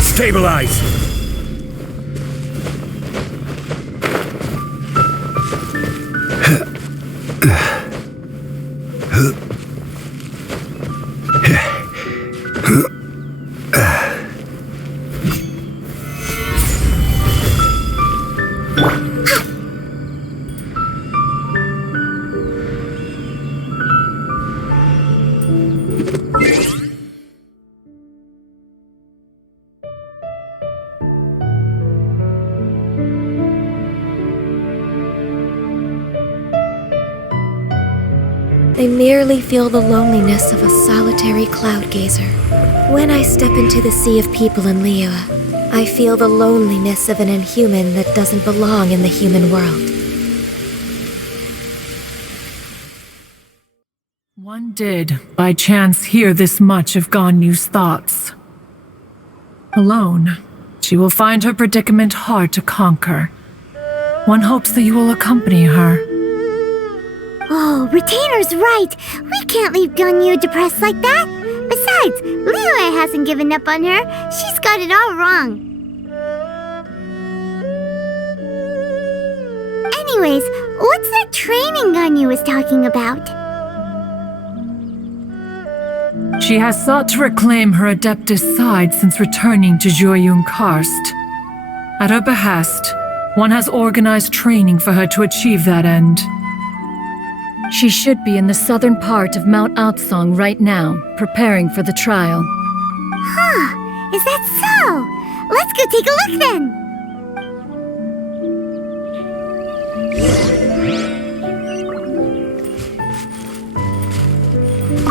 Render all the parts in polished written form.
Stabilize! I merely feel the loneliness of a solitary cloud gazer. When I step into the sea of people in Liyue, I feel the loneliness of an inhuman that doesn't belong in the human world. One did, by chance, hear this much of Ganyu's thoughts. Alone, she will find her predicament hard to conquer. One hopes that you will accompany her. Oh, Retainer's right! We can't leave Ganyu depressed like that! Besides, Liyue hasn't given up on her. She's got it all wrong. Anyways, what's that training Ganyu was talking about? She has sought to reclaim her Adeptus side since returning to Jueyun Karst. At her behest, one has organized training for her to achieve that end. She should be in the southern part of Mount Aotsong right now, preparing for the trial. Huh, is that so? Let's go take a look then!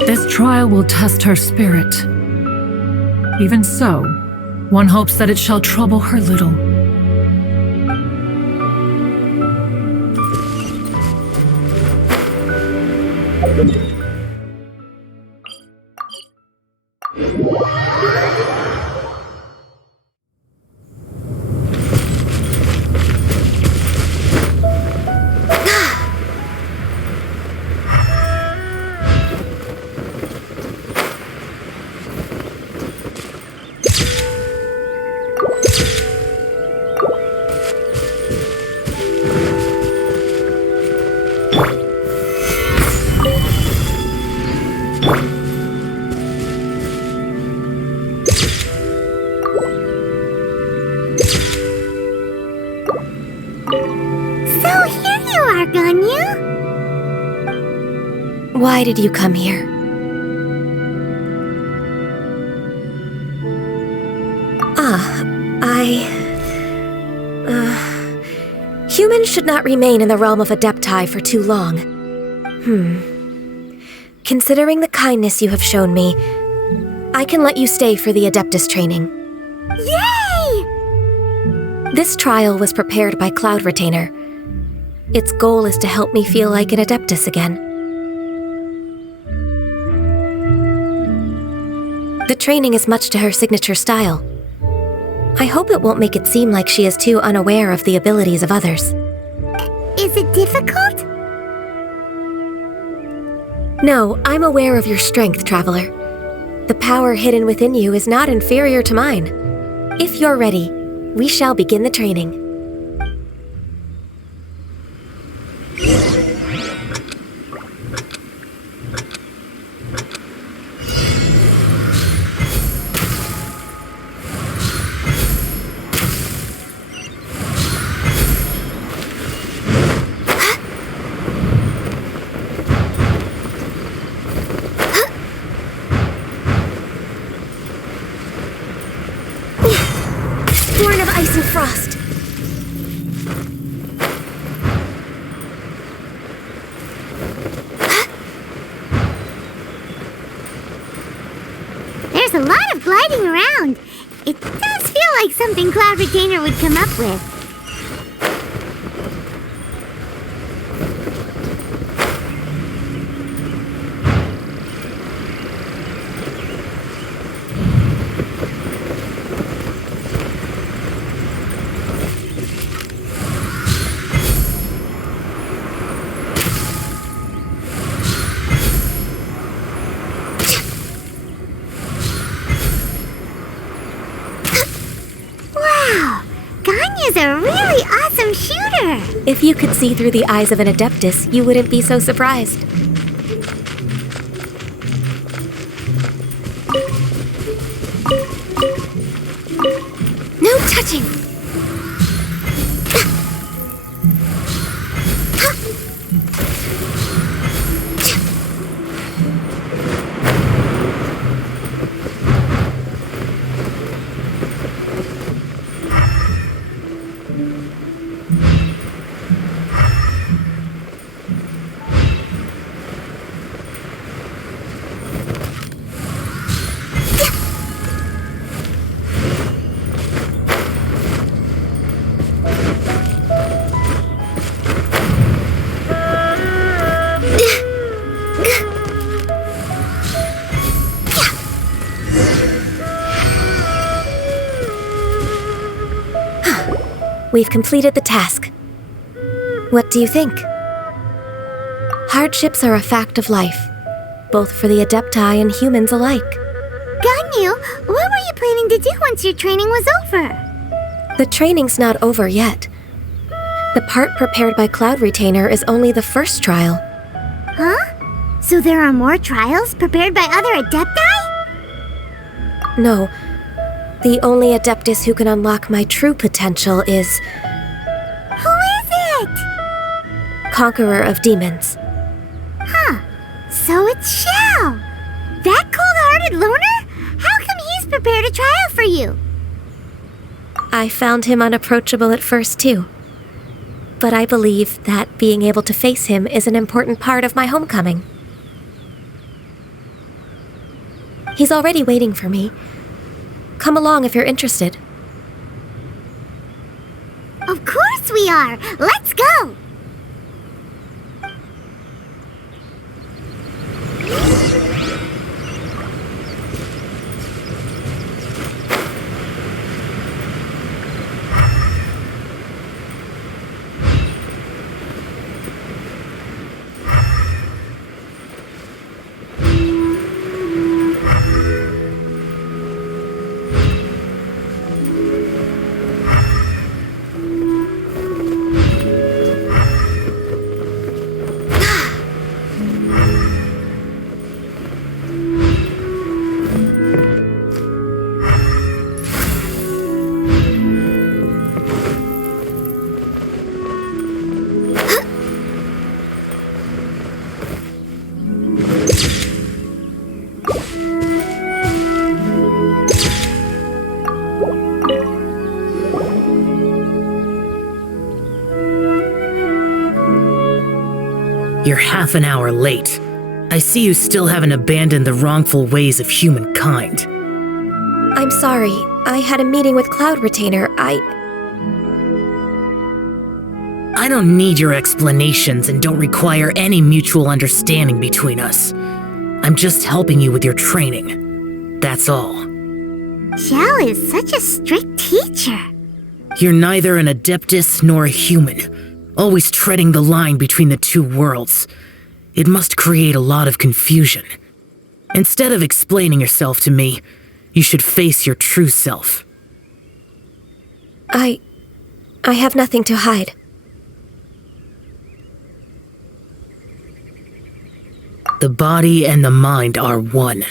This trial will test her spirit. Even so, one hopes that it shall trouble her little. Why did you come here? Humans should not remain in the realm of Adepti for too long. Considering the kindness you have shown me, I can let you stay for the Adeptus training. Yay! This trial was prepared by Cloud Retainer. Its goal is to help me feel like an Adeptus again. The training is much to her signature style. I hope it won't make it seem like she is too unaware of the abilities of others. Is it difficult? No, I'm aware of your strength, Traveler. The power hidden within you is not inferior to mine. If you're ready, we shall begin the training. Born of ice and frost. There's a lot of gliding around. It does feel like something Cloud Retainer would come up with. Ganyu's a really awesome shooter! If you could see through the eyes of an Adeptus, you wouldn't be so surprised. No touching! We've completed the task. What do you think? Hardships are a fact of life, both for the Adepti and humans alike. Ganyu, what were you planning to do once your training was over? The training's not over yet. The part prepared by Cloud Retainer is only the first trial. Huh? So there are more trials prepared by other Adepti? No. The only Adeptus who can unlock my true potential is... Who is it? Conqueror of Demons. Huh. So it's Xiao. That cold-hearted loner? How come he's prepared a trial for you? I found him unapproachable at first, too. But I believe that being able to face him is an important part of my homecoming. He's already waiting for me. Come along if you're interested. Of course we are! Let's go! You're half an hour late. I see you still haven't abandoned the wrongful ways of humankind. I'm sorry. I had a meeting with Cloud Retainer. I don't need your explanations and don't require any mutual understanding between us. I'm just helping you with your training. That's all. Xiao is such a strict teacher. You're neither an Adeptus nor a human, always treading the line between the two worlds. It must create a lot of confusion. Instead of explaining yourself to me, you should face your true self. I have nothing to hide. The body and the mind are one.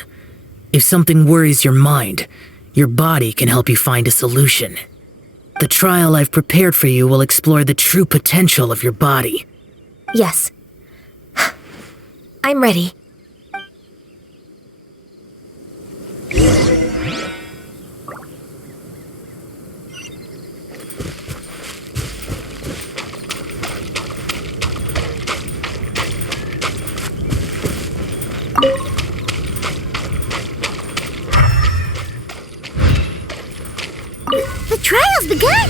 If something worries your mind, your body can help you find a solution. The trial I've prepared for you will explore the true potential of your body. Yes. I'm ready. The trial's begun!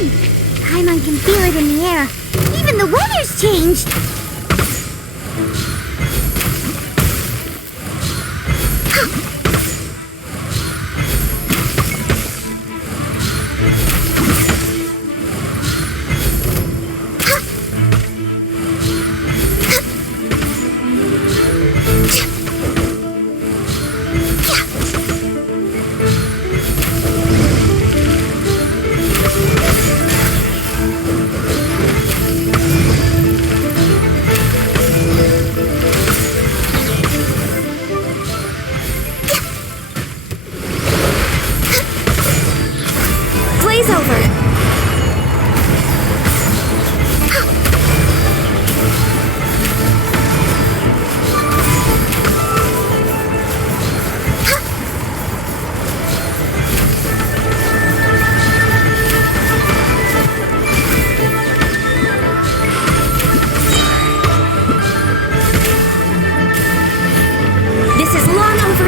Paimon can feel it in the air. Even the weather's changed.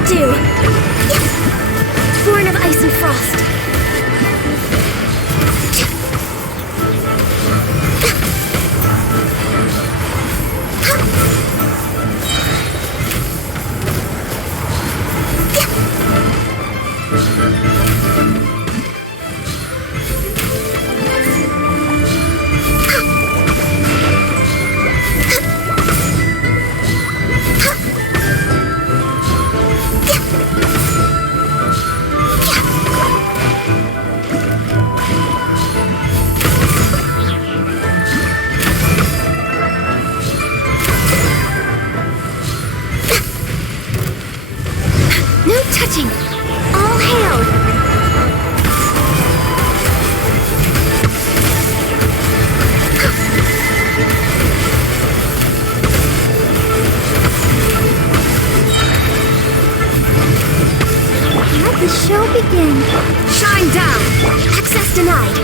will do. Born of ice and frost. No touching! All hail! Let the show begin. Shine down! Access denied!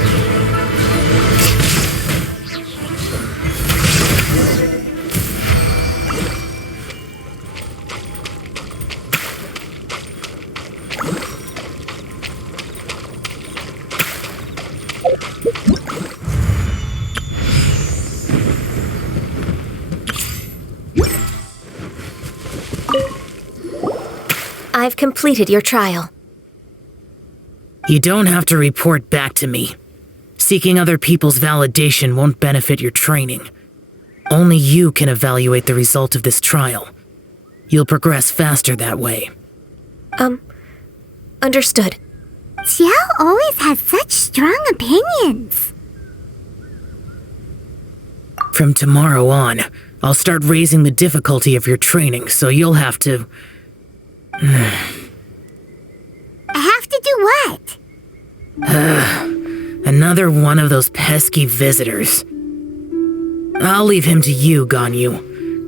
I've completed your trial. You don't have to report back to me. Seeking other people's validation won't benefit your training. Only you can evaluate the result of this trial. You'll progress faster that way. Understood. Xiao always has such strong opinions. From tomorrow on, I'll start raising the difficulty of your training, so you'll have to... I have to do what? Another one of those pesky visitors. I'll leave him to you, Ganyu.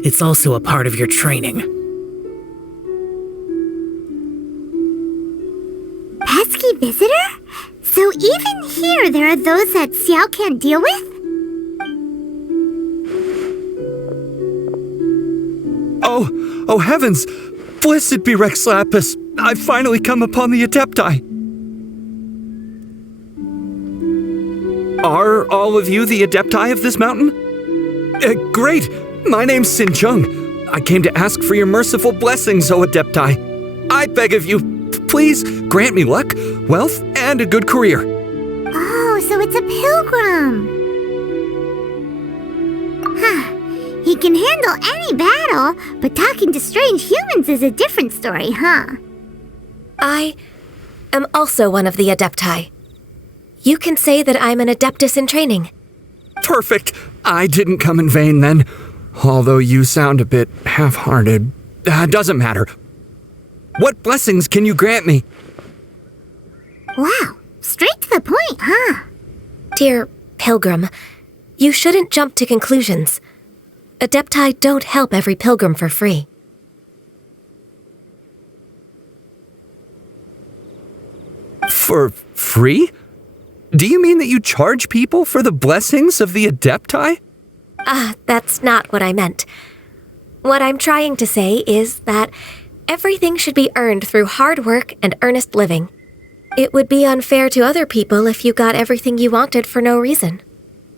It's also a part of your training. Pesky visitor? So even here there are those that Xiao can't deal with? Oh heavens! Blessed be Rex Lapis! I've finally come upon the Adepti! Are all of you the Adepti of this mountain? Great! My name's Sin Chung. I came to ask for your merciful blessings, O Adepti. I beg of you, please grant me luck, wealth, and a good career. Oh, so it's a pilgrim. Huh. He can handle any battle, but talking to strange humans is a different story, huh? I am also one of the Adepti. You can say that I'm an Adeptus in training. Perfect. I didn't come in vain then. Although you sound a bit half-hearted. Doesn't matter. What blessings can you grant me? Wow, straight to the point, huh? Dear Pilgrim, you shouldn't jump to conclusions. Adepti don't help every pilgrim for free. For free? Do you mean that you charge people for the blessings of the Adepti? That's not what I meant. What I'm trying to say is that everything should be earned through hard work and earnest living. It would be unfair to other people if you got everything you wanted for no reason.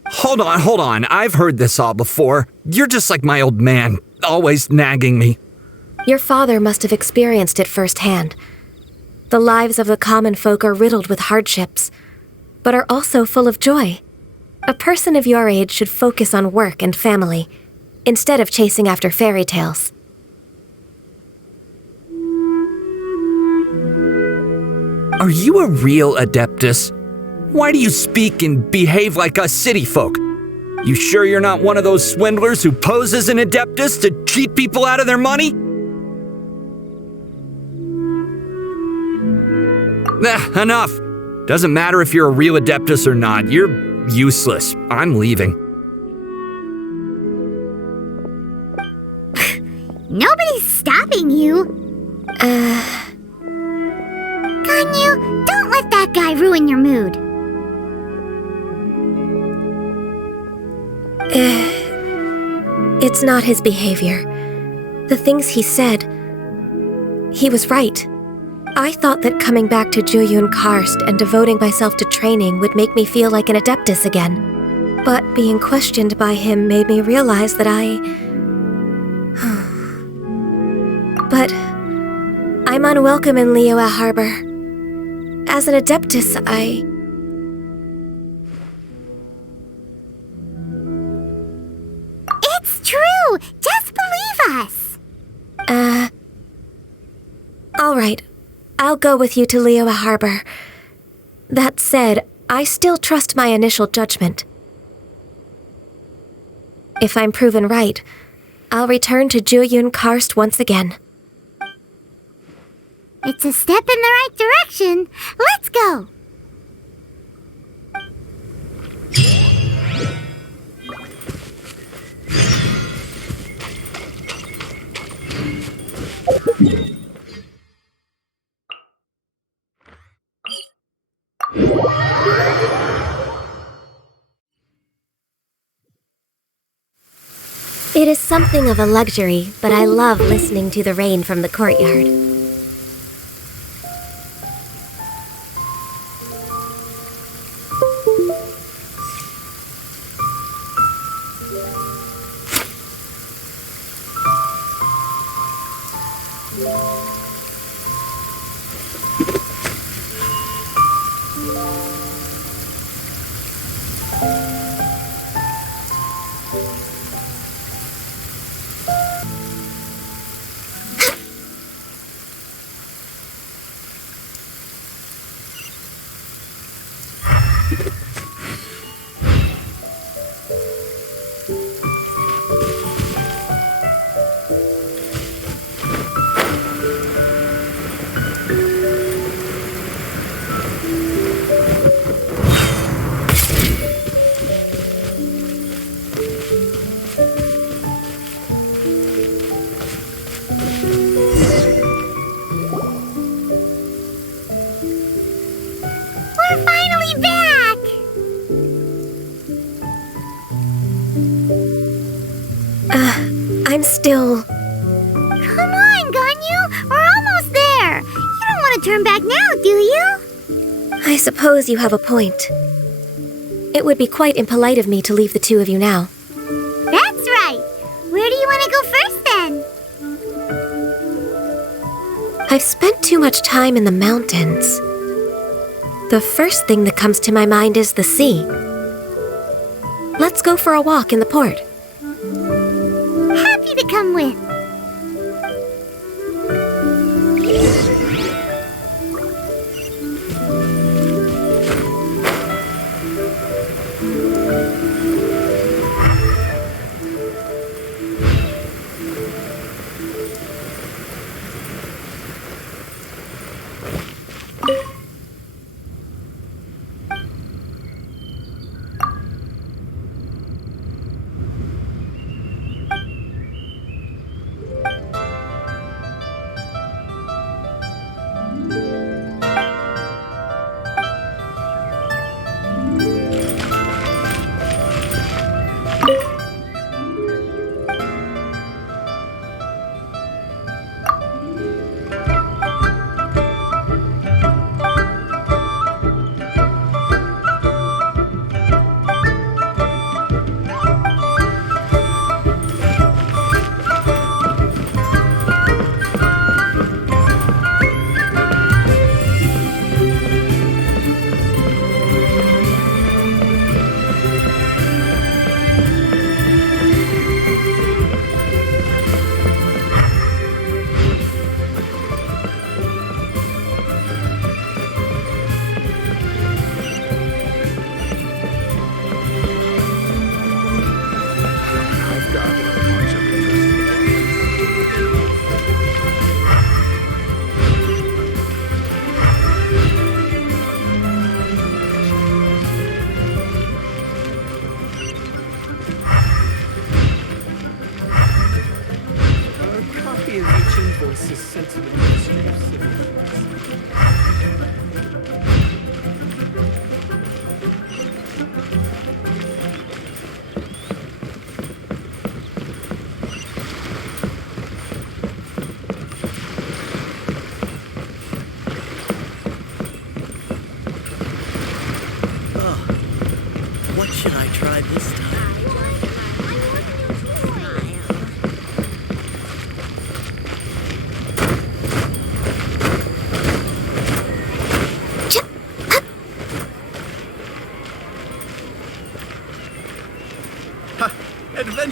Hold on. I've heard this all before. You're just like my old man, always nagging me. Your father must have experienced it firsthand. The lives of the common folk are riddled with hardships, but are also full of joy. A person of your age should focus on work and family, instead of chasing after fairy tales. Are you a real Adeptus? Why do you speak and behave like us city folk? You sure you're not one of those swindlers who pose as an Adeptus to cheat people out of their money? Enough. Doesn't matter if you're a real Adeptus or not. You're useless. I'm leaving. Nobody's stopping you. Ganyu, don't let that guy ruin your mood. It's not his behavior. The things he said, He was right. I thought that coming back to Jueyun Karst and devoting myself to training would make me feel like an Adeptus again. But being questioned by him made me realize that But I'm unwelcome in Liyue Harbor. As an Adeptus, It's true! Just believe us! Alright. I'll go with you to Liyue Harbor. That said, I still trust my initial judgment. If I'm proven right, I'll return to Jueyun Karst once again. It's a step in the right direction. Let's go! It is something of a luxury, but I love listening to the rain from the courtyard. I'm still... Come on, Ganyu! We're almost there! You don't want to turn back now, do you? I suppose you have a point. It would be quite impolite of me to leave the two of you now. That's right! Where do you want to go first, then? I've spent too much time in the mountains. The first thing that comes to my mind is the sea. Let's go for a walk in the port. Happy to come with.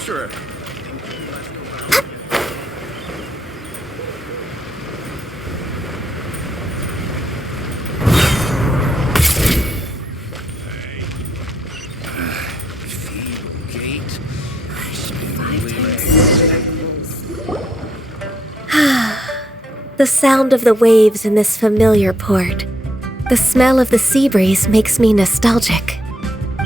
adventurer. The sound of the waves in this familiar port. The smell of the sea breeze makes me nostalgic.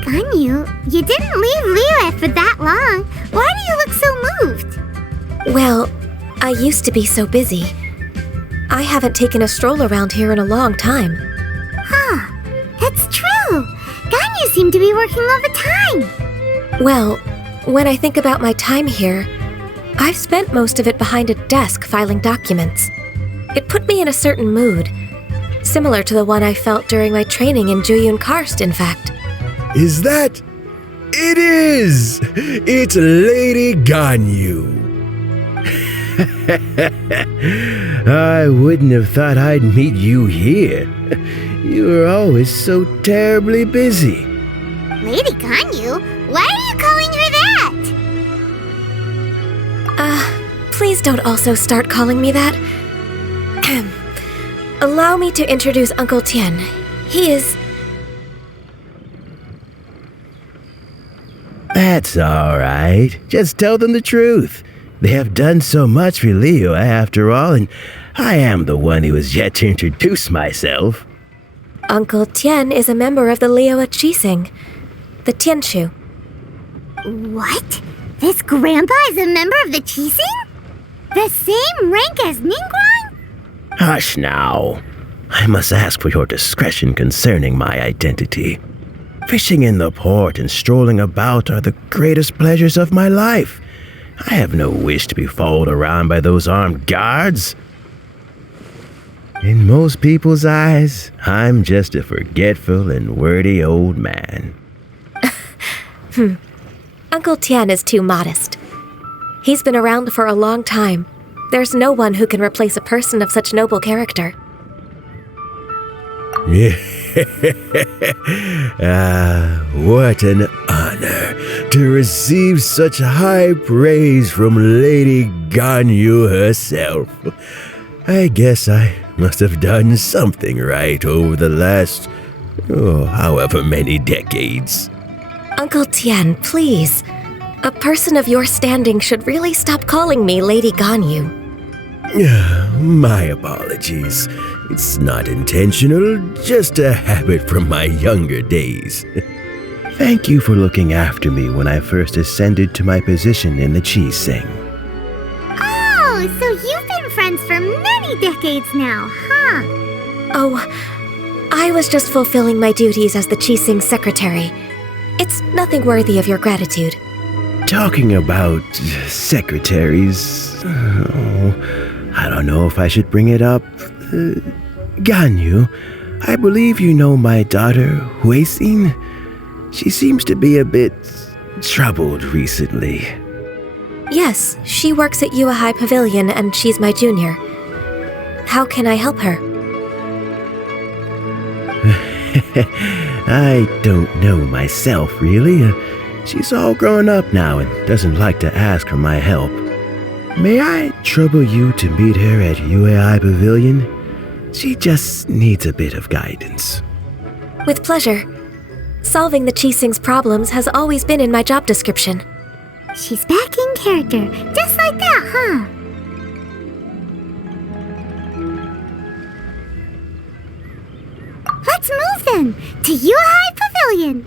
Ganyu, you didn't leave Liyue for that long. Why do you look so moved? Well, I used to be so busy. I haven't taken a stroll around here in a long time. Huh, it's true. Ganyu seemed to be working all the time. Well, when I think about my time here, I've spent most of it behind a desk filing documents. It put me in a certain mood, similar to the one I felt during my training in Juyun Karst, in fact. Is that? It is! It's Lady Ganyu. I wouldn't have thought I'd meet you here. You were always so terribly busy. Lady Ganyu? Why are you calling her that? Please don't also start calling me that. Allow me to introduce Uncle Tian. He is... That's all right. Just tell them the truth. They have done so much for Liyue after all, and I am the one who has yet to introduce myself. Uncle Tian is a member of the Liyue Qixing, the Tianshu. What? This grandpa is a member of the Qixing? The same rank as Ningguang? Hush now. I must ask for your discretion concerning my identity. Fishing in the port and strolling about are the greatest pleasures of my life. I have no wish to be followed around by those armed guards. In most people's eyes, I'm just a forgetful and wordy old man. Uncle Tian is too modest. He's been around for a long time. There's no one who can replace a person of such noble character. What an honor to receive such high praise from Lady Ganyu herself. I guess I must have done something right over the last, however many decades. Uncle Tian, please. A person of your standing should really stop calling me Lady Ganyu. My apologies. It's not intentional, just a habit from my younger days. Thank you for looking after me when I first ascended to my position in the Qixing. Oh, so you've been friends for many decades now, huh? Oh, I was just fulfilling my duties as the Qixing secretary. It's nothing worthy of your gratitude. Talking about secretaries, I don't know if I should bring it up. Ganyu, I believe you know my daughter, Weissmann. She seems to be a bit troubled recently. Yes, she works at Yue High Pavilion and she's my junior. How can I help her? I don't know myself, really. She's all grown up now and doesn't like to ask for my help. May I trouble you to meet her at Yue High Pavilion? She just needs a bit of guidance. With pleasure. Solving the Qixing's problems has always been in my job description. She's back in character, just like that, huh? Let's move then, to Yue High Pavilion.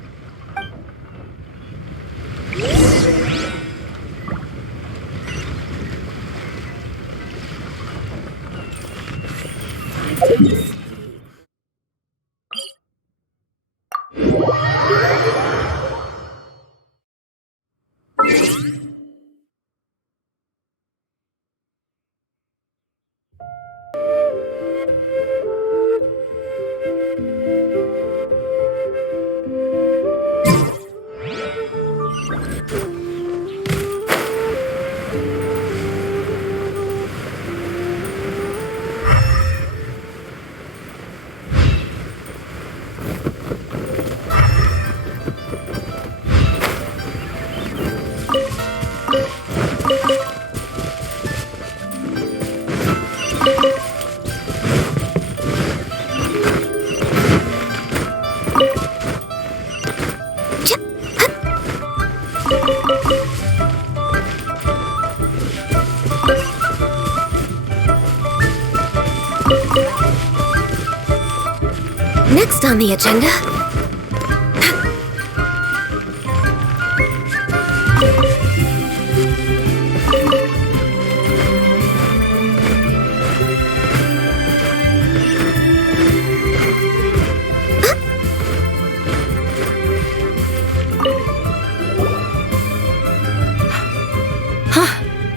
Next on the agenda...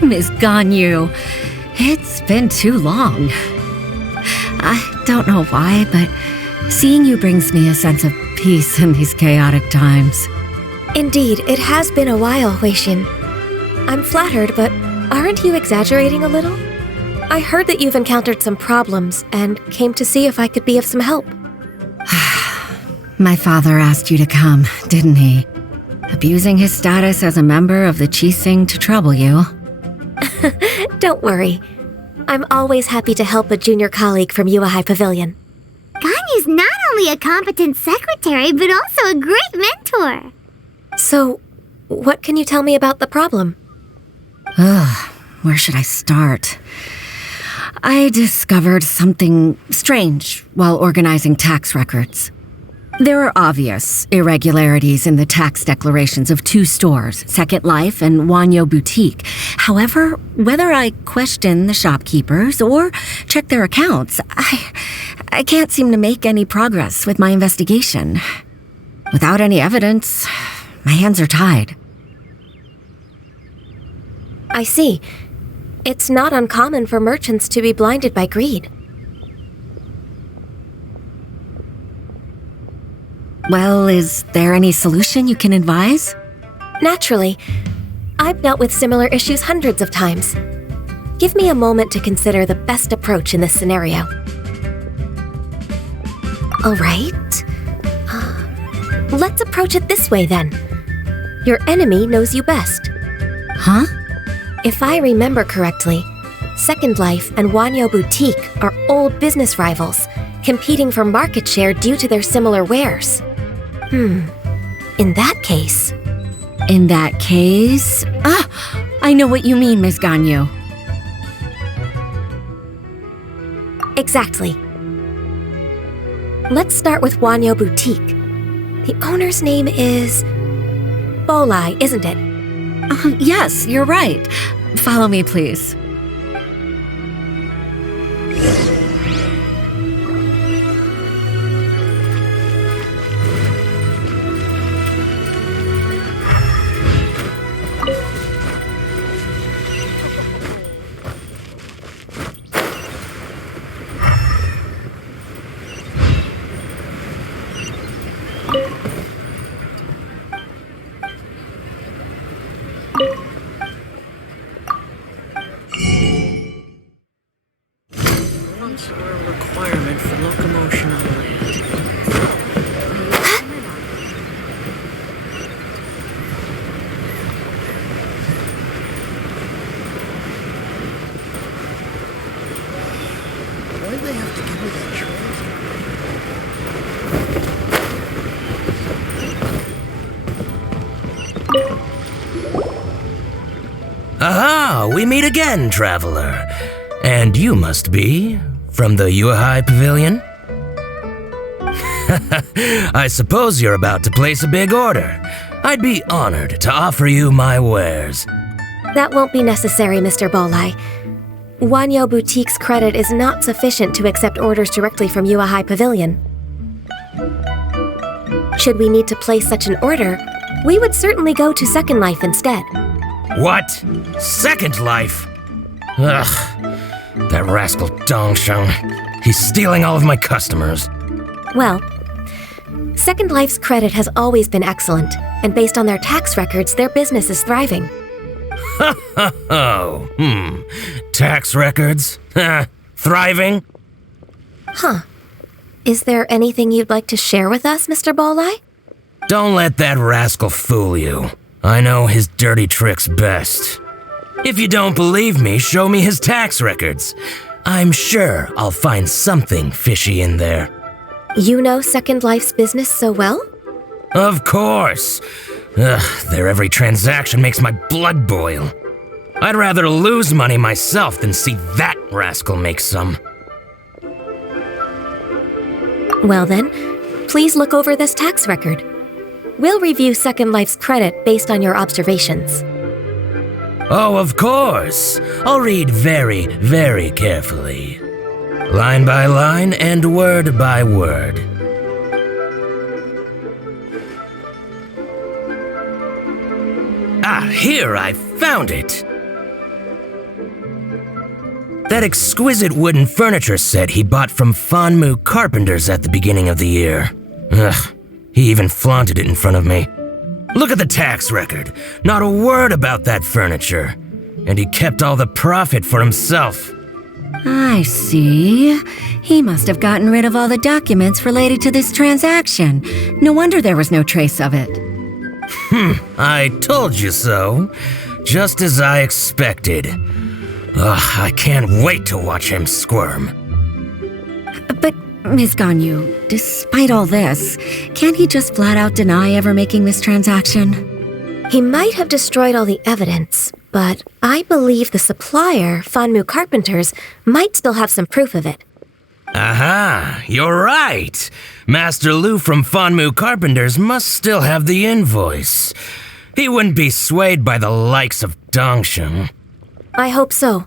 Miss Ganyu, it's been too long. I don't know why, but seeing you brings me a sense of peace in these chaotic times. Indeed, it has been a while, Weishin. I'm flattered, but aren't you exaggerating a little? I heard that you've encountered some problems and came to see if I could be of some help. My father asked you to come, didn't he? Abusing his status as a member of the Qixing to trouble you. Don't worry. I'm always happy to help a junior colleague from Yuehai Pavilion. Ganyu's not only a competent secretary, but also a great mentor. So, what can you tell me about the problem? Where should I start? I discovered something strange while organizing tax records. There are obvious irregularities in the tax declarations of two stores, Second Life and Wanyo Boutique. However, whether I question the shopkeepers or check their accounts, I can't seem to make any progress with my investigation. Without any evidence, my hands are tied. I see. It's not uncommon for merchants to be blinded by greed. Well, is there any solution you can advise? Naturally. I've dealt with similar issues hundreds of times. Give me a moment to consider the best approach in this scenario. All right. Let's approach it this way, then. Your enemy knows you best. Huh? If I remember correctly, Second Life and Wanyo Boutique are old business rivals, competing for market share due to their similar wares. In that case... In that case... I know what you mean, Miss Ganyu. Exactly. Let's start with Wanyo Boutique. The owner's name is... Bolai, isn't it? Yes, you're right. Follow me, please. Requirement for locomotion on land. Why do they have to give me that choice? Aha! We meet again, traveler. And you must be from the Yuehai Pavilion? I suppose you're about to place a big order. I'd be honored to offer you my wares. That won't be necessary, Mr. Bolai. Wanyo Boutique's credit is not sufficient to accept orders directly from Yuehai Pavilion. Should we need to place such an order, we would certainly go to Second Life instead. What? Second Life? Ugh. That rascal Dongsheng. He's stealing all of my customers. Well, Second Life's credit has always been excellent, and based on their tax records, their business is thriving. Tax records? Thriving? Is there anything you'd like to share with us, Mr. Bolai? Don't let that rascal fool you. I know his dirty tricks best. If you don't believe me, show me his tax records. I'm sure I'll find something fishy in there. You know Second Life's business so well? Of course. Their every transaction makes my blood boil. I'd rather lose money myself than see that rascal make some. Well then, please look over this tax record. We'll review Second Life's credit based on your observations. Oh, of course. I'll read very, very carefully. Line by line and word by word. Ah, here, I found it! That exquisite wooden furniture set he bought from Fanmu Carpenters at the beginning of the year. Ugh, he even flaunted it in front of me. Look at the tax record. Not a word about that furniture. And he kept all the profit for himself. I see. He must have gotten rid of all the documents related to this transaction. No wonder there was no trace of it. I told you so. Just as I expected. Ugh, I can't wait to watch him squirm. But, Ms. Ganyu, despite all this, can't he just flat out deny ever making this transaction? He might have destroyed all the evidence, but I believe the supplier, Fanmu Carpenters, might still have some proof of it. Aha, you're right. Master Lu from Fanmu Carpenters must still have the invoice. He wouldn't be swayed by the likes of Dongsheng. I hope so.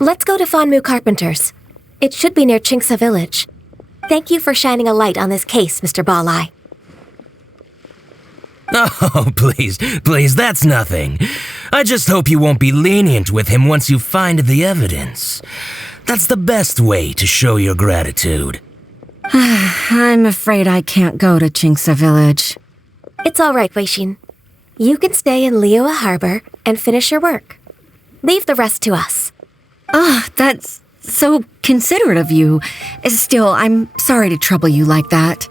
Let's go to Fanmu Carpenters. It should be near Qingce Village. Thank you for shining a light on this case, Mr. Balai. Oh, please, that's nothing. I just hope you won't be lenient with him once you find the evidence. That's the best way to show your gratitude. I'm afraid I can't go to Qingce Village. It's all right, Weixin. You can stay in Liyue Harbor and finish your work. Leave the rest to us. That's so considerate of you. Still, I'm sorry to trouble you like that.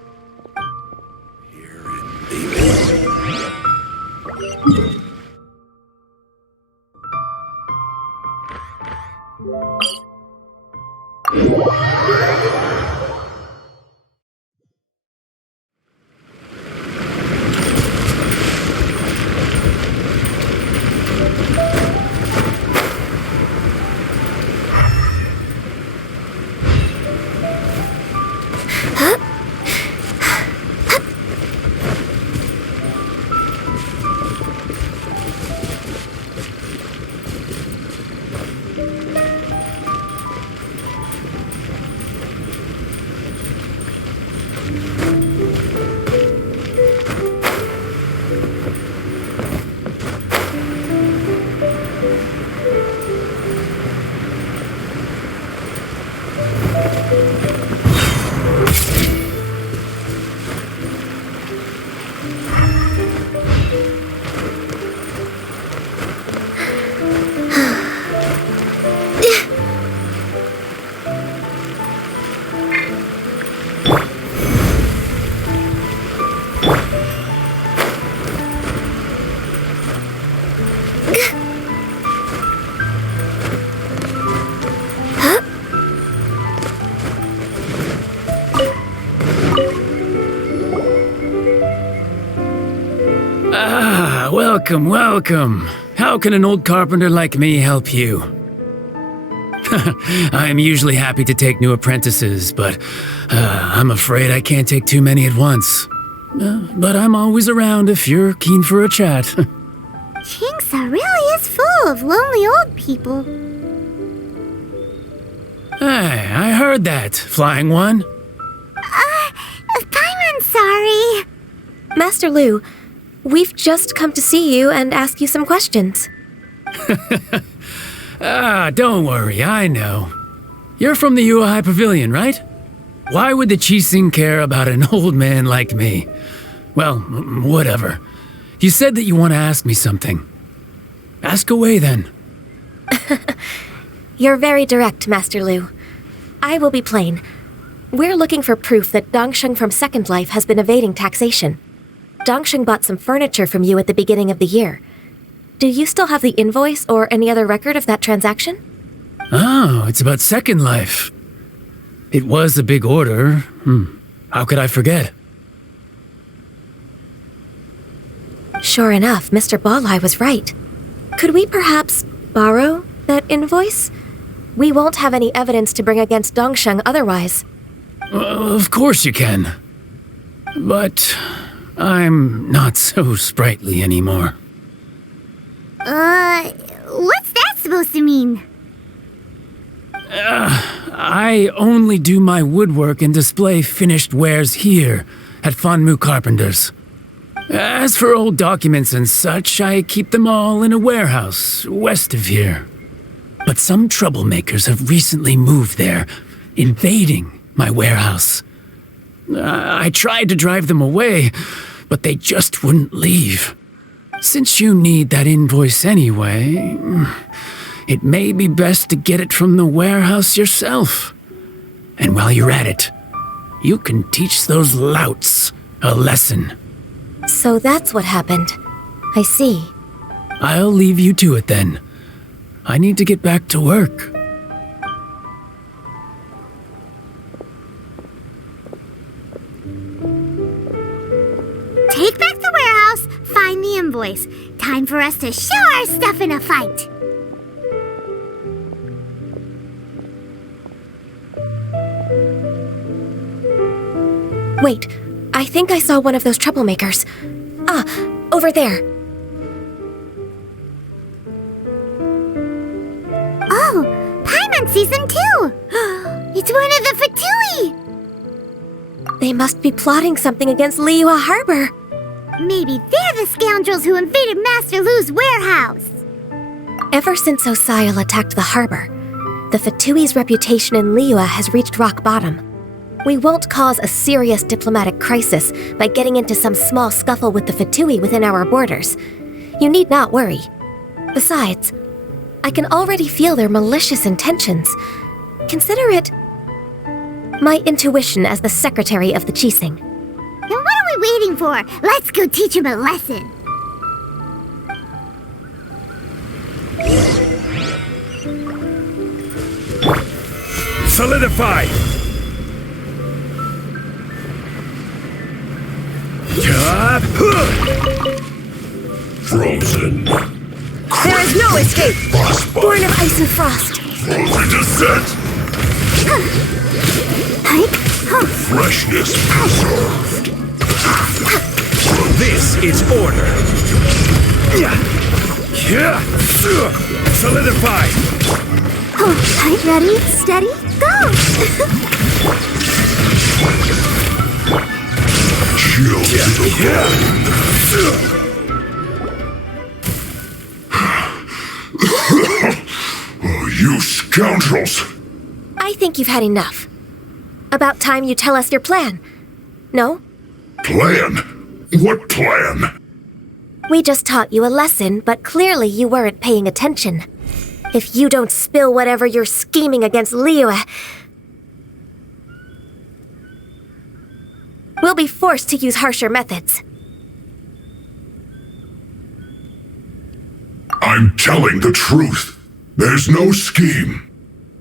Welcome. How can an old carpenter like me help you? I am usually happy to take new apprentices, but I'm afraid I can't take too many at once. But I'm always around if you're keen for a chat. Qingce really is full of lonely old people. Hey, I heard that, Flying One. Paimon, sorry. Master Lu, we've just come to see you and ask you some questions. Don't worry, I know. You're from the Yuehai Pavilion, right? Why would the Qixing care about an old man like me? Well, whatever. You said that you want to ask me something. Ask away, then. You're very direct, Master Lu. I will be plain. We're looking for proof that Dongsheng from Second Life has been evading taxation. Dongsheng bought some furniture from you at the beginning of the year. Do you still have the invoice or any other record of that transaction? Oh, it's about Second Life. It was a big order. How could I forget? Sure enough, Mr. Balai was right. Could we perhaps borrow that invoice? We won't have any evidence to bring against Dongsheng otherwise. Of course you can. But I'm not so sprightly anymore. What's that supposed to mean? I only do my woodwork and display finished wares here at Fanmu Carpenter's. As for old documents and such, I keep them all in a warehouse west of here. But some troublemakers have recently moved there, invading my warehouse. I tried to drive them away, but they just wouldn't leave. Since you need that invoice anyway, it may be best to get it from the warehouse yourself. And while you're at it, you can teach those louts a lesson. So that's what happened. I see. I'll leave you to it then. I need to get back to work. Take back the warehouse, find the invoice. Time for us to show our stuff in a fight. Wait, I think I saw one of those troublemakers. Ah, over there. Oh, Paimon sees them too! It's one of the Fatui! They must be plotting something against Liyue Harbor. Maybe they're the scoundrels who invaded Master Lu's warehouse! Ever since Osial attacked the harbor, the Fatui's reputation in Liyue has reached rock bottom. We won't cause a serious diplomatic crisis by getting into some small scuffle with the Fatui within our borders. You need not worry. Besides, I can already feel their malicious intentions. Consider it my intuition as the secretary of the Qixing. Then what are we waiting for? Let's go teach him a lesson! Solidify! Frozen. There is no escape! Born of ice and frost! Frozen descent! Freshness preserved. This is order. Solidify! Ready, steady, go! Chill to the Oh, you scoundrels! I think you've had enough. About time you tell us your plan. No? Plan? What plan? We just taught you a lesson, but clearly you weren't paying attention. If you don't spill whatever you're scheming against Liyue, we'll be forced to use harsher methods. I'm telling the truth. There's no scheme.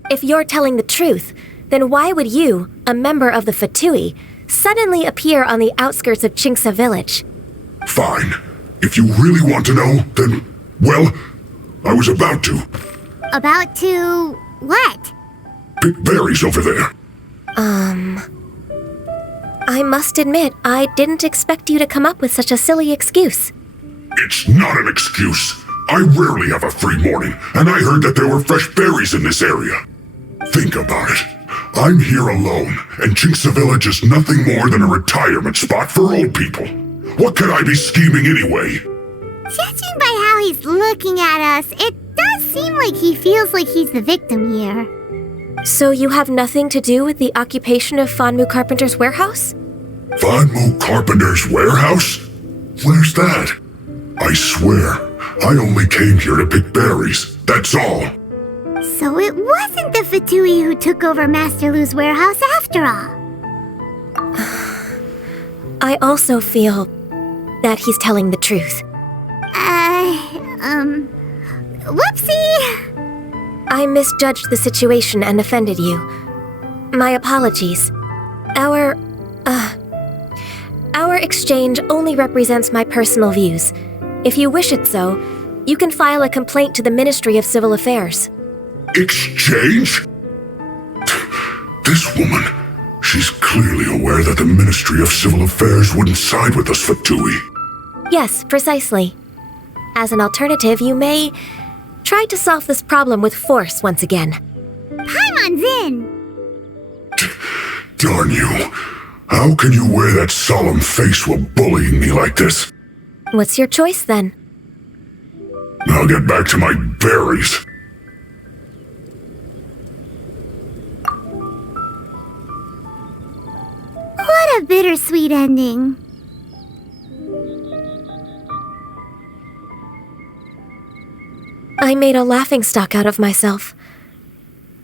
If you're telling the truth, then why would you, a member of the Fatui, suddenly appear on the outskirts of Qingce village? Fine. If you really want to know, then, well, I was about to. About to... what? Pick berries over there. I must admit, I didn't expect you to come up with such a silly excuse. It's not an excuse. I rarely have a free morning, and I heard that there were fresh berries in this area. Think about it. I'm here alone, and Qingce Village is nothing more than a retirement spot for old people. What could I be scheming anyway? Judging by how he's looking at us, it does seem like he feels like he's the victim here. So you have nothing to do with the occupation of Fanmu Carpenter's warehouse? Fanmu Carpenter's warehouse? Where's that? I swear, I only came here to pick berries, that's all. So it wasn't the Fatui who took over Master Lu's warehouse after all. I also feel that he's telling the truth. Whoopsie! I misjudged the situation and offended you. My apologies. Our exchange only represents my personal views. If you wish it so, you can file a complaint to the Ministry of Civil Affairs. Exchange? This woman, She's clearly aware that the Ministry of Civil Affairs wouldn't side with us for Tui. Yes, precisely. As an alternative, you may try to solve this problem with force once again. Paimon's in! Darn you. How can you wear that solemn face while bullying me like this? What's your choice then? I'll get back to my berries. What a bittersweet ending. I made a laughingstock out of myself.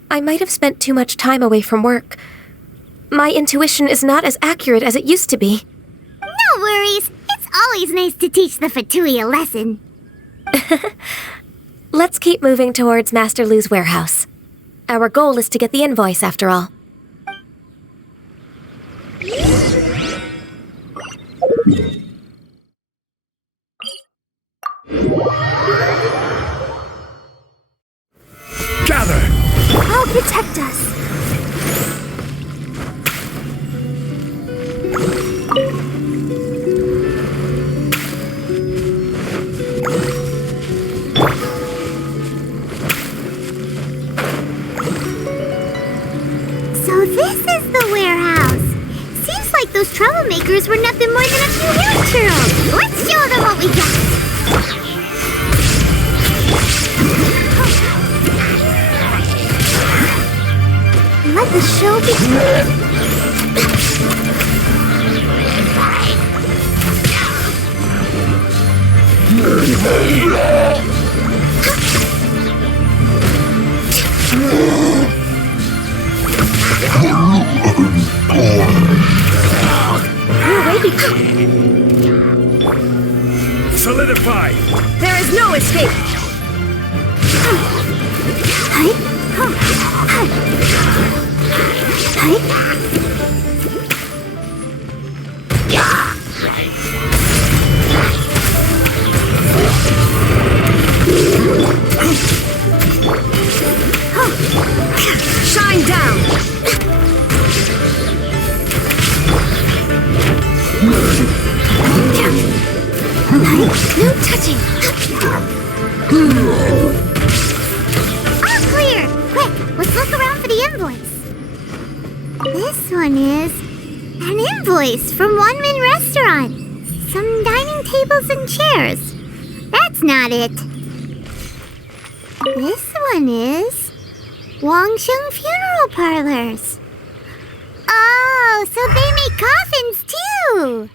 I might have spent too much time away from work. My intuition is not as accurate as it used to be. No worries. It's always nice to teach the Fatui a lesson. Let's keep moving towards Master Lu's warehouse. Our goal is to get the invoice, after all. Gather! I'll protect us. So this is the warehouse. Seems like those troublemakers were nothing more than a few hill churls. Let's show them what we got. Let the show begin. Solidify! There is no escape! Shine down! No touching. All clear. Quick, let's look around for the invoice. This one is an invoice from One Min Restaurant. Some dining tables and chairs. That's not it. This one is Wangsheng Funeral Parlors. Oh, so they make coffins too.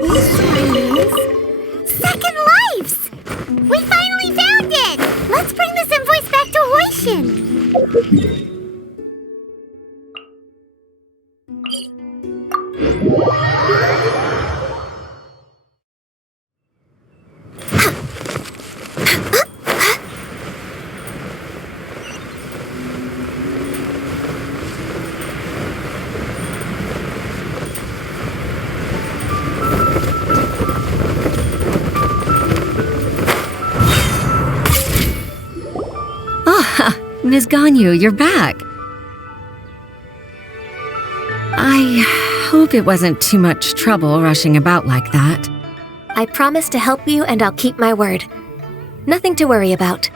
This one is Second Lives! We finally found it! Let's bring this invoice back to Hoishin! Ms. Ganyu, you're back. I hope it wasn't too much trouble rushing about like that. I promise to help you and I'll keep my word. Nothing to worry about.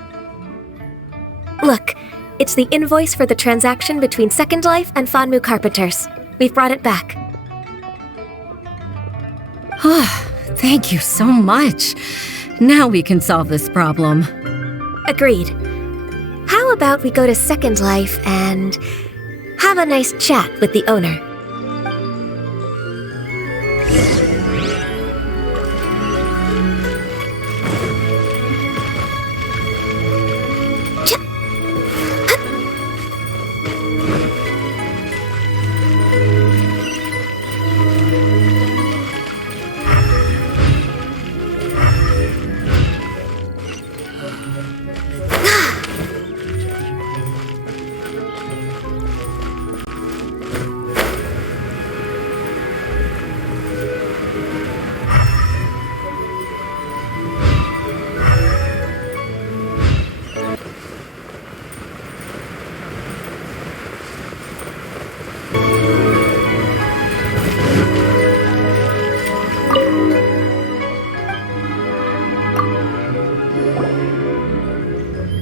Look, it's the invoice for the transaction between Second Life and Fanmu Carpenters. We've brought it back. Oh, thank you so much. Now we can solve this problem. Agreed. How about we go to Second Life and have a nice chat with the owner?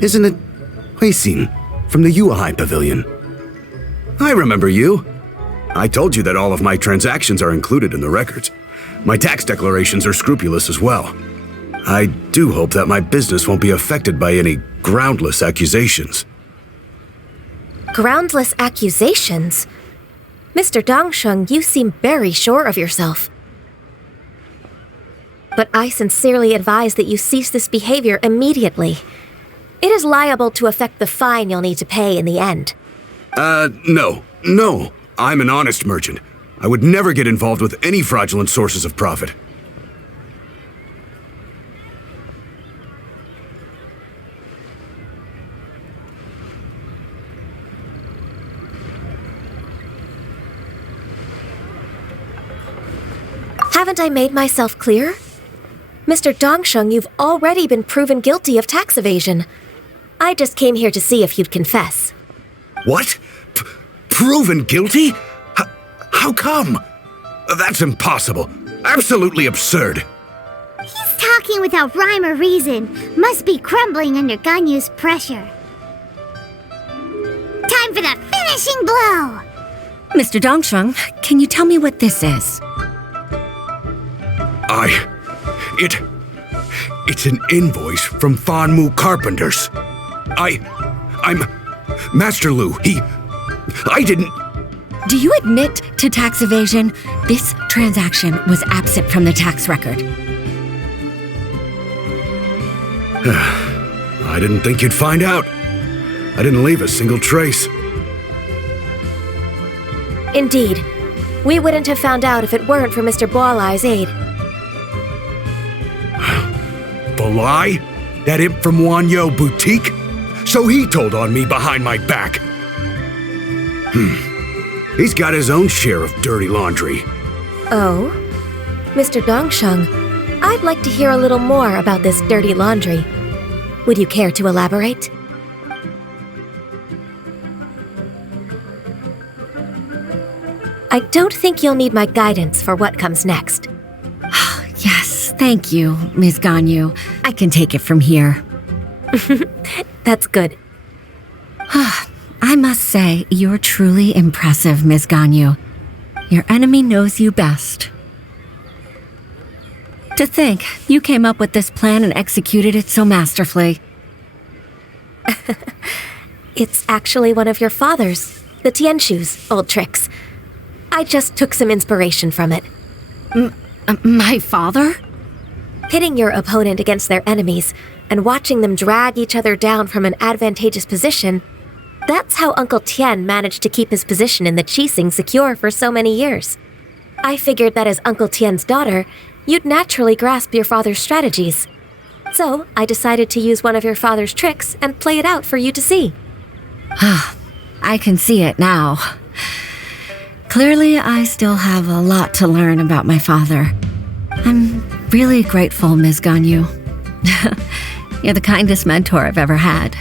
Isn't it Weissmann from the UI Pavilion? I remember you. I told you that all of my transactions are included in the records. My tax declarations are scrupulous as well. I do hope that my business won't be affected by any groundless accusations. Groundless accusations? Mr. Dongsheng, you seem very sure of yourself. But I sincerely advise that you cease this behavior immediately. It is liable to affect the fine you'll need to pay in the end. No. I'm an honest merchant. I would never get involved with any fraudulent sources of profit. Haven't I made myself clear? Mr. Dongsheng, you've already been proven guilty of tax evasion. I just came here to see if you'd confess. What? Proven guilty? How come? That's impossible. Absolutely absurd. He's talking without rhyme or reason. Must be crumbling under Ganyu's pressure. Time for the finishing blow! Mr. Dongsheng, can you tell me what this is? It's an invoice from Fanmu Carpenters. I'm Master Lu. I didn't... Do you admit to tax evasion? This transaction was absent from the tax record. I didn't think you'd find out. I didn't leave a single trace. Indeed. We wouldn't have found out if it weren't for Mr. Boalai's aid. Lie? That imp from Wanyo Boutique? So he told on me behind my back. He's got his own share of dirty laundry. Oh? Mr. Dongsheng, I'd like to hear a little more about this dirty laundry. Would you care to elaborate? I don't think you'll need my guidance for what comes next. Yes, thank you, Ms. Ganyu. I can take it from here. That's good. I must say, you're truly impressive, Ms. Ganyu. Your enemy knows you best. To think, you came up with this plan and executed it so masterfully. It's actually one of your father's, the Tianshu's, old tricks. I just took some inspiration from it. My father? Pitting your opponent against their enemies and watching them drag each other down from an advantageous position, that's how Uncle Tian managed to keep his position in the Qixing secure for so many years. I figured that as Uncle Tian's daughter, you'd naturally grasp your father's strategies. So I decided to use one of your father's tricks and play it out for you to see. I can see it now. Clearly, I still have a lot to learn about my father. I'm really grateful, Ms. Ganyu. You're the kindest mentor I've ever had.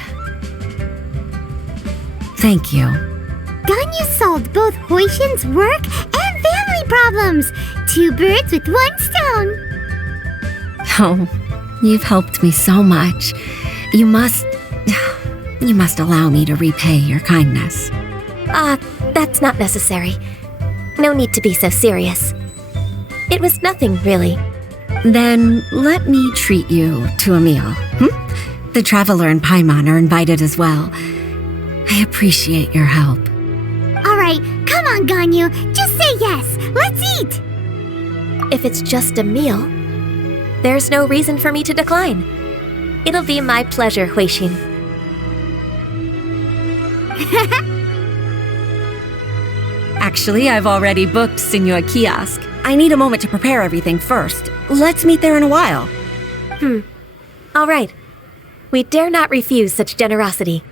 Thank you. Ganyu solved both Huishin's work and family problems. 2 birds with 1 stone. Oh, you've helped me so much. You must allow me to repay your kindness. That's not necessary. No need to be so serious. It was nothing, really. Then let me treat you to a meal. The Traveler and Paimon are invited as well. I appreciate your help. Alright, come on, Ganyu. Just say yes. Let's eat. If it's just a meal, there's no reason for me to decline. It'll be my pleasure, Huixin. Actually, I've already booked Senor Kiosk. I need a moment to prepare everything first. Let's meet there in a while. All right. We dare not refuse such generosity.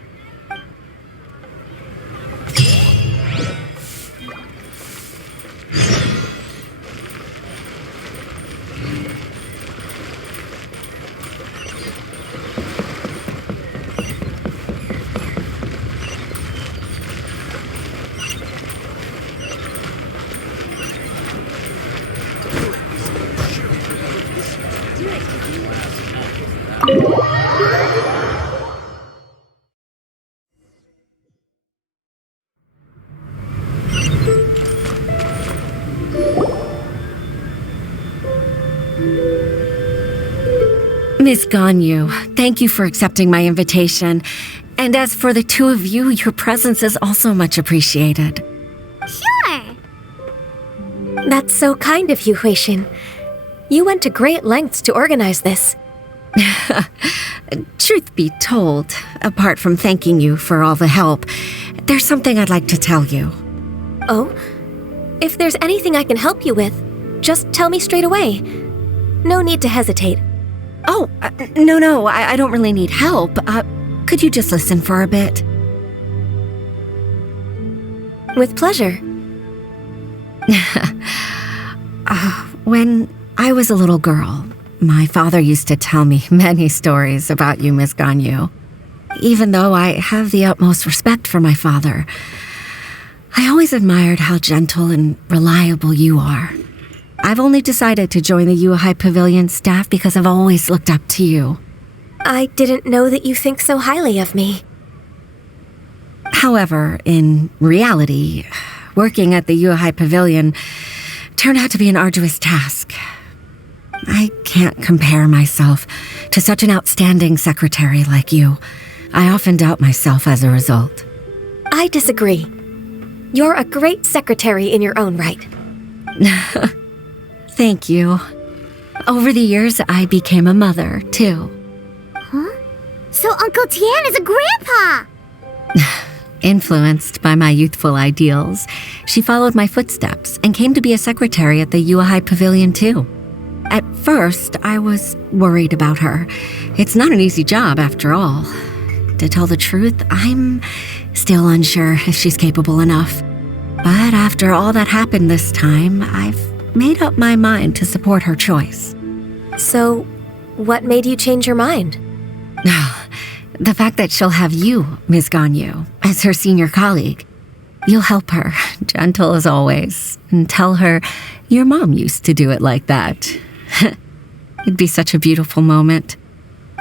Miss Ganyu, thank you for accepting my invitation. And as for the two of you, your presence is also much appreciated. Sure. That's so kind of you, Huixin. You went to great lengths to organize this. Truth be told, apart from thanking you for all the help, there's something I'd like to tell you. Oh? If there's anything I can help you with, just tell me straight away. No need to hesitate. Oh, no, I don't really need help. Could you just listen for a bit? With pleasure. When I was a little girl, my father used to tell me many stories about you, Miss Ganyu. Even though I have the utmost respect for my father, I always admired how gentle and reliable you are. I've only decided to join the Liyue Pavilion staff because I've always looked up to you. I didn't know that you think so highly of me. However, in reality, working at the Liyue Pavilion turned out to be an arduous task. I can't compare myself to such an outstanding secretary like you. I often doubt myself as a result. I disagree. You're a great secretary in your own right. Thank you. Over the years, I became a mother, too. Huh? So Uncle Tian is a grandpa! Influenced by my youthful ideals, she followed my footsteps and came to be a secretary at the Liyue Pavilion, too. At first, I was worried about her. It's not an easy job, after all. To tell the truth, I'm still unsure if she's capable enough. But after all that happened this time, I've made up my mind to support her choice. So, what made you change your mind? The fact that she'll have you, Ms. Ganyu, as her senior colleague. You'll help her, gentle as always, and tell her your mom used to do it like that. It'd be such a beautiful moment.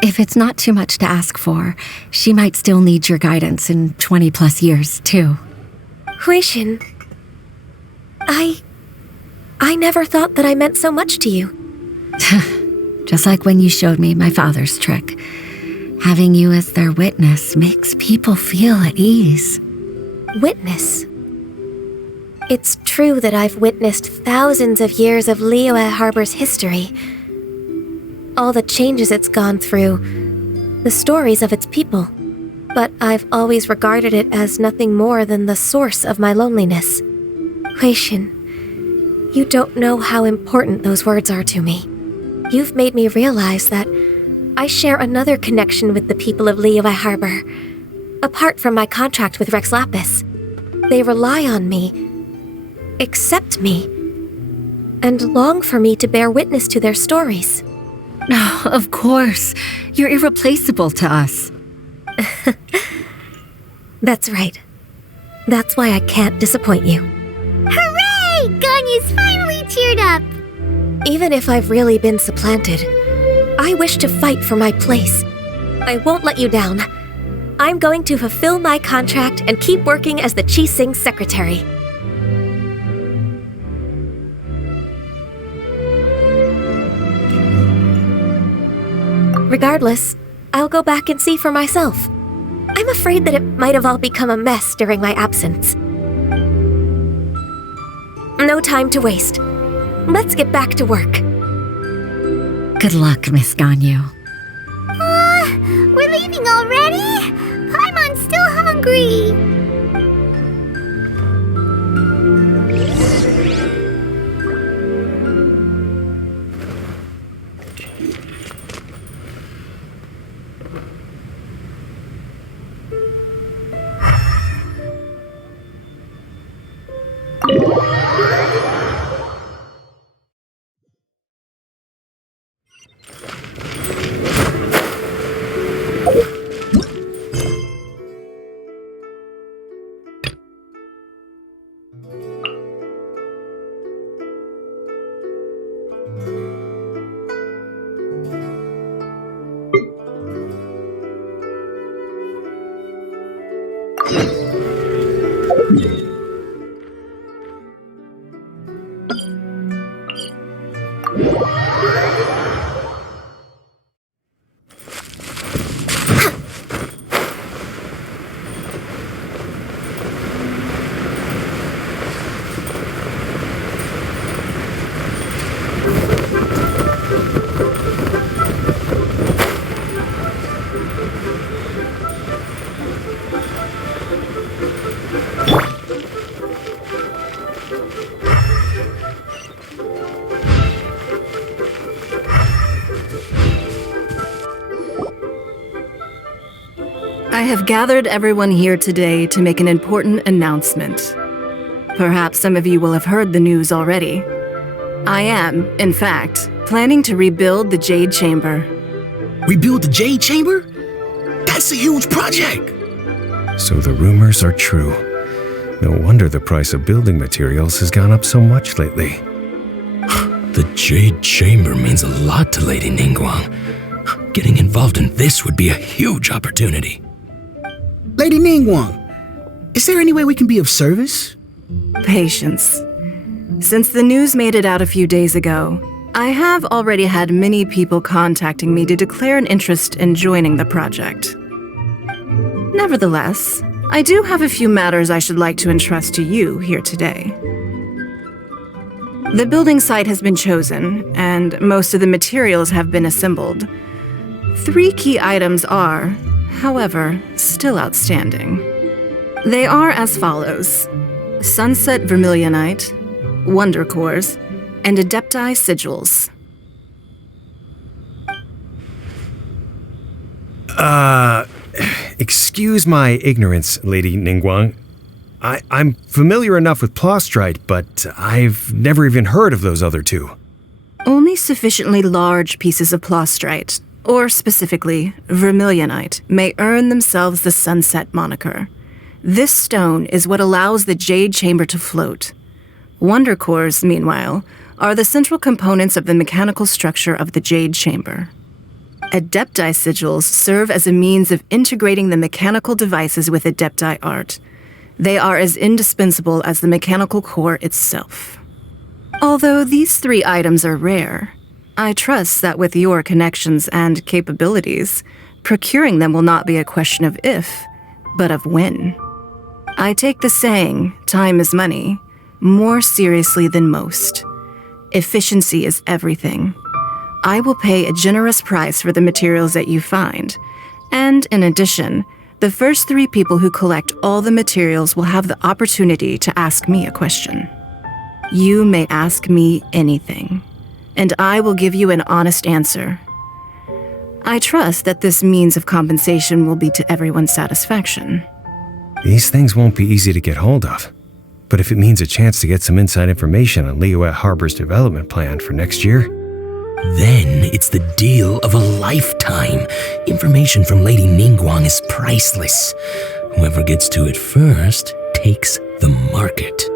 If it's not too much to ask for, she might still need your guidance in 20+ years, too. Huixin, I never thought that I meant so much to you. Just like when you showed me my father's trick. Having you as their witness makes people feel at ease. Witness? It's true that I've witnessed thousands of years of Liyue Harbor's history. All the changes it's gone through, the stories of its people. But I've always regarded it as nothing more than the source of my loneliness. Huixin, you don't know how important those words are to me. You've made me realize that I share another connection with the people of Liyue Harbor. Apart from my contract with Rex Lapis, they rely on me, accept me, and long for me to bear witness to their stories. Oh, of course. You're irreplaceable to us. That's right. That's why I can't disappoint you. Hooray! Ganyu's finally cheered up! Even if I've really been supplanted, I wish to fight for my place. I won't let you down. I'm going to fulfill my contract and keep working as the Qixing secretary. Regardless, I'll go back and see for myself. I'm afraid that it might have all become a mess during my absence. No time to waste. Let's get back to work. Good luck, Miss Ganyu. We're leaving already? Paimon's still hungry. I have gathered everyone here today to make an important announcement. Perhaps some of you will have heard the news already. I am, in fact, planning to rebuild the Jade Chamber. Rebuild the Jade Chamber? That's a huge project! So the rumors are true. No wonder the price of building materials has gone up so much lately. The Jade Chamber means a lot to Lady Ningguang. Getting involved in this would be a huge opportunity. Lady Ningguang, is there any way we can be of service? Patience. Since the news made it out a few days ago, I have already had many people contacting me to declare an interest in joining the project. Nevertheless, I do have a few matters I should like to entrust to you here today. The building site has been chosen, and most of the materials have been assembled. 3 key items are, however, still outstanding. They are as follows: Sunset Vermilionite, Wonder Cores, and Adepti Sigils. Excuse my ignorance, Lady Ningguang. I'm familiar enough with Plostrite, but I've never even heard of those other 2. Only sufficiently large pieces of Plostrite, or specifically Vermilionite, may earn themselves the Sunset moniker. This stone is what allows the Jade Chamber to float. Wonder Cores, meanwhile, are the central components of the mechanical structure of the Jade Chamber. Adepti Sigils serve as a means of integrating the mechanical devices with Adepti art. They are as indispensable as the mechanical core itself. Although these 3 items are rare, I trust that with your connections and capabilities, procuring them will not be a question of if, but of when. I take the saying, time is money, more seriously than most. Efficiency is everything. I will pay a generous price for the materials that you find, and in addition, the first 3 people who collect all the materials will have the opportunity to ask me a question. You may ask me anything, and I will give you an honest answer. I trust that this means of compensation will be to everyone's satisfaction. These things won't be easy to get hold of. But if it means a chance to get some inside information on Liyue Harbor's development plan for next year, then it's the deal of a lifetime. Information from Lady Ningguang is priceless. Whoever gets to it first takes the market.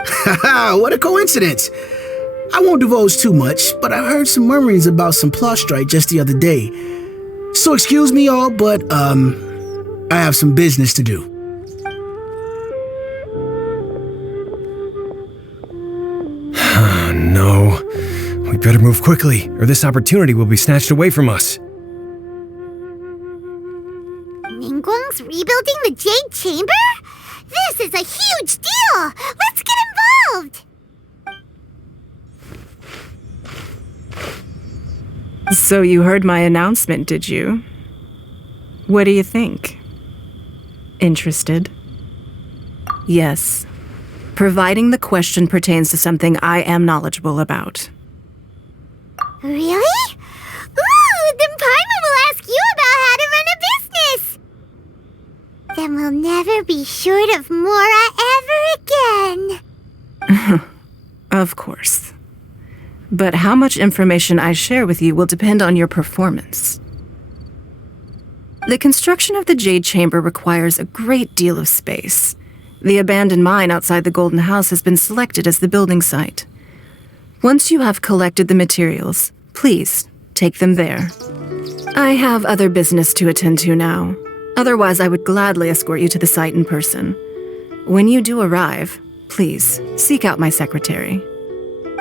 Haha, what a coincidence! I won't divulge too much, but I heard some murmurings about some Plostrite just the other day. So excuse me all, but I have some business to do. No. We better move quickly, or this opportunity will be snatched away from us. Ningguang's rebuilding the Jade Chamber? This is a huge deal! Let's get involved! So you heard my announcement, did you? What do you think? Interested? Yes. Providing the question pertains to something I am knowledgeable about. Really? Ooh, then Paimon will ask you about how to run a business! Then we'll never be short of Mora ever again. Of course. But how much information I share with you will depend on your performance. The construction of the Jade Chamber requires a great deal of space. The abandoned mine outside the Golden House has been selected as the building site. Once you have collected the materials, please take them there. I have other business to attend to now. Otherwise, I would gladly escort you to the site in person. When you do arrive, please seek out my secretary.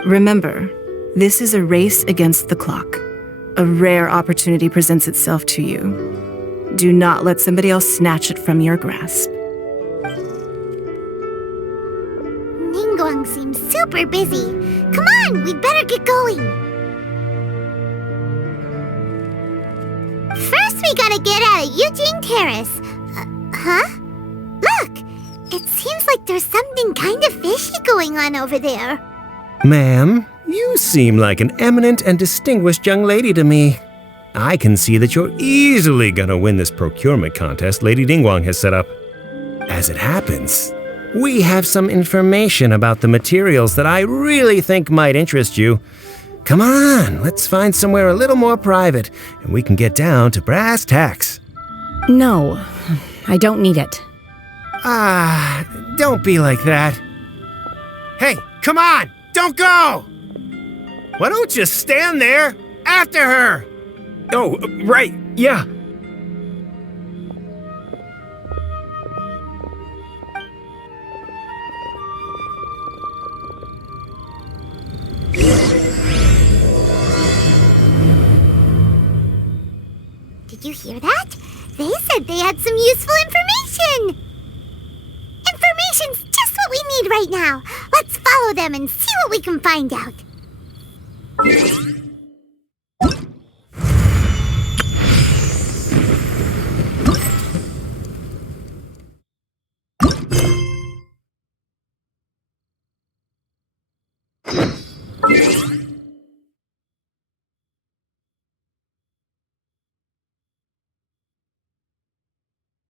Remember, this is a race against the clock. A rare opportunity presents itself to you. Do not let somebody else snatch it from your grasp. Ningguang seems super busy. Come on, we better get going. First, we gotta get out of Eugene Terrace. Huh? Look! It seems like there's something kind of fishy going on over there. Ma'am, you seem like an eminent and distinguished young lady to me. I can see that you're easily gonna win this procurement contest Lady Ningguang has set up. As it happens, we have some information about the materials that I really think might interest you. Come on, let's find somewhere a little more private, and we can get down to brass tacks. No, I don't need it. Don't be like that. Hey, come on, don't go! Why don't you stand there after her? Oh, right, yeah. Did you hear that? They said they had some useful information! Information's just what we need right now. Let's follow them and see what we can find out.